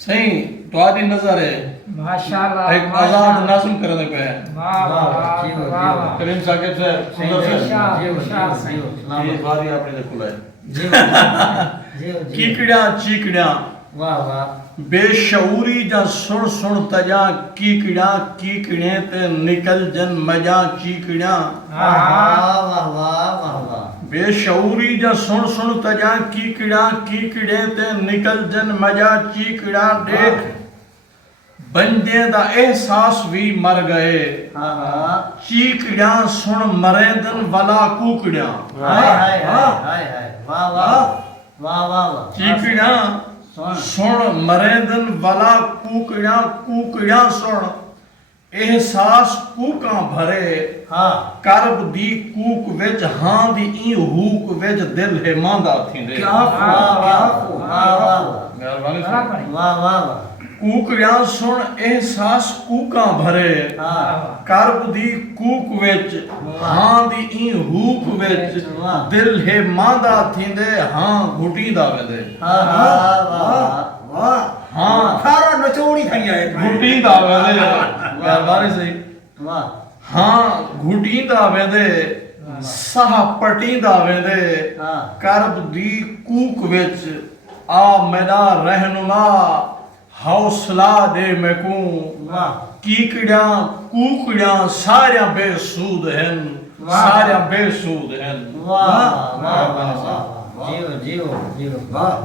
सही ਤੁਹਾਡੀ ਨਜ਼ਰ ਹੈ माशाल्लाह एक आजाद नाज़िम करने पे है वाह वाह वाह वाह करीम साकिब से सुंदर से ये बारी आपने देखो है कीकड़ियां चीकड़ियां वाह वाह बेशऊरी जा सुन सुन तजा कीकड़ियां कीकड़े ते निकल जन मजा चीकड़ियां वाह वाह वाह वाह बेशऊरी जा सुन सुन तजा कीकड़ियां कीकड़े ते निकल जन मजा चीकड़ियां देख बंदे दा एहसास भी मर गए चीकड़ियां सुन मरेंदन वला कूकड़ियां हाय हाय हाय हाय वाह वाह वाह वाह चीकड़ियां सुन मरेंदन वला कूकड़ियां कूकड़ियां सुन एहसास कूकां भरे करब दी कूक विच हां दी ई हूक विच दिल है मांदा थींदे क्या वाह वाह वाह मेहरबानी वाह वाह कूकड़ियां सुन एहसास कूकां भरे करब दी कूक विच हां दी ई हूक विच दिल है मांदा थींदे हां घुटींदा वेंदे हां सारा नचोड़ी थई आए घुटींदा वेंदे मेहरबानी सही हां घुटींदा वेंदे साह पटींदा वेंदे करब दी कूक विच आ मेरा रहनुमा हौसला दे मैकू कीकड़ियां कूकड़ियां सारियां बेसूद हैं सारियां बेसूद हैं वाह वाह वाह जीव जीव जीव वाह